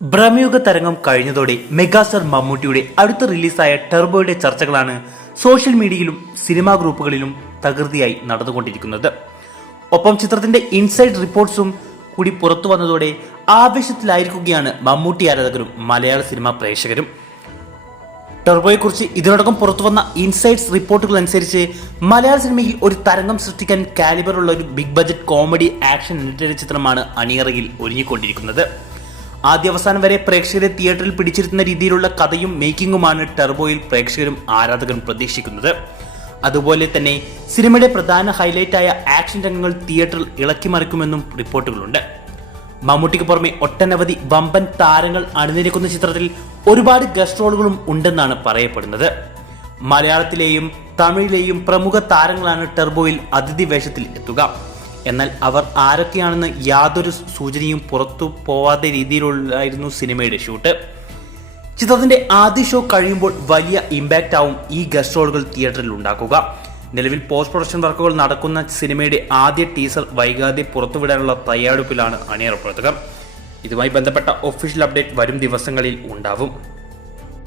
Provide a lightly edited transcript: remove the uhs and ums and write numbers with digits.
ഭ്രമയുഗ തരംഗം കഴിഞ്ഞതോടെ മെഗാസ്റ്റാർ മമ്മൂട്ടിയുടെ അടുത്ത റിലീസായ ടെർബോയുടെ ചർച്ചകളാണ് സോഷ്യൽ മീഡിയയിലും സിനിമാ ഗ്രൂപ്പുകളിലും തകൃതിയായി നടന്നുകൊണ്ടിരിക്കുന്നത്. ഒപ്പം ചിത്രത്തിന്റെ ഇൻസൈഡ് റിപ്പോർട്ട്സും കൂടി പുറത്തു വന്നതോടെ ആവേശത്തിലായിരിക്കുകയാണ് മമ്മൂട്ടി ആരാധകരും മലയാള സിനിമാ പ്രേക്ഷകരും. ടെർബോയെക്കുറിച്ച് ഇതിനോടകം പുറത്തുവന്ന ഇൻസൈഡ്സ് റിപ്പോർട്ടുകൾ അനുസരിച്ച് മലയാള സിനിമയിൽ ഒരു തരംഗം സൃഷ്ടിക്കാൻ കാലിബറുള്ള ഒരു big budget comedy action entertainer ചിത്രമാണ് അണിയറയിൽ ഒരുങ്ങിക്കൊണ്ടിരിക്കുന്നത്. ആദ്യാവസാനം വരെ പ്രേക്ഷകരെ തിയേറ്ററിൽ പിടിച്ചിരുത്തുന്ന രീതിയിലുള്ള കഥയും മേക്കിങ്ങുമാണ് ടെർബോയിൽ പ്രേക്ഷകരും ആരാധകരും പ്രതീക്ഷിക്കുന്നത്. അതുപോലെ തന്നെ സിനിമയുടെ പ്രധാന ഹൈലൈറ്റായ ആക്ഷൻ രംഗങ്ങൾ തിയേറ്ററിൽ ഇളക്കിമറിക്കുമെന്നും റിപ്പോർട്ടുകളുണ്ട്. മമ്മൂട്ടിക്ക് പുറമെ ഒട്ടനവധി വമ്പൻ താരങ്ങൾ അണിനിരക്കുന്ന ചിത്രത്തിൽ ഒരുപാട് ഗസ്റ്റ് റോളുകളും ഉണ്ടെന്നാണ് പറയപ്പെടുന്നത്. മലയാളത്തിലെയും തമിഴിലെയും പ്രമുഖ താരങ്ങളാണ് ടെർബോയിൽ അതിഥി വേഷത്തിൽ എത്തുക. എന്നാൽ അവർ ആരൊക്കെയാണെന്ന് യാതൊരു സൂചനയും പുറത്തു പോവാത്ത രീതിയിലായിരുന്നു സിനിമയുടെ ഷൂട്ട്. ചിത്രത്തിന്റെ ആദ്യ ഷോ കഴിയുമ്പോൾ വലിയ ഇമ്പാക്റ്റ് ആവും ഈ ഗസ്റ്റ് റോളുകൾ തിയേറ്ററിൽ ഉണ്ടാക്കുക. നിലവിൽ പോസ്റ്റ് പ്രൊഡക്ഷൻ വർക്കുകൾ നടക്കുന്ന സിനിമയുടെ ആദ്യ ടീസർ വൈകാതെ പുറത്തുവിടാനുള്ള തയ്യാറെടുപ്പിലാണ് അണിയറ പ്രവർത്തകർ. ഇതുമായി ബന്ധപ്പെട്ട ഒഫീഷ്യൽ അപ്ഡേറ്റ് വരും ദിവസങ്ങളിൽ ഉണ്ടാവും.